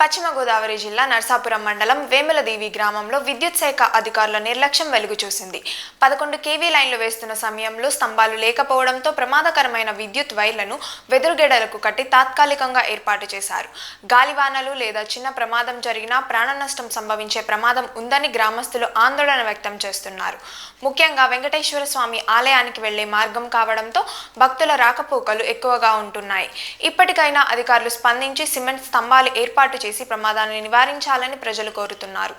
పశ్చిమ గోదావరి జిల్లా నర్సాపురం మండలం వేములదేవి గ్రామంలో విద్యుత్ శాఖ అధికారుల నిర్లక్ష్యం వెలుగు చూసింది. 11 కేవీ లైన్లు వేస్తున్న సమయంలో స్తంభాలు లేకపోవడంతో ప్రమాదకరమైన విద్యుత్ వైర్లను వెదురుగెడలకు కట్టి తాత్కాలికంగా ఏర్పాటు చేశారు. గాలివానలు లేదా చిన్న ప్రమాదం జరిగినా ప్రాణ నష్టం సంభవించే ప్రమాదం ఉందని గ్రామస్తులు ఆందోళన వ్యక్తం చేస్తున్నారు. ముఖ్యంగా వెంకటేశ్వర స్వామి ఆలయానికి వెళ్లే మార్గం కావడంతో భక్తుల రాకపోకలు ఎక్కువగా ఉంటున్నాయి. ఇప్పటికైనా అధికారులు స్పందించి సిమెంట్ స్తంభాలు ఏర్పాటు చేసి ప్రమాదాన్ని నివారించాలని ప్రజలు కోరుతున్నారు.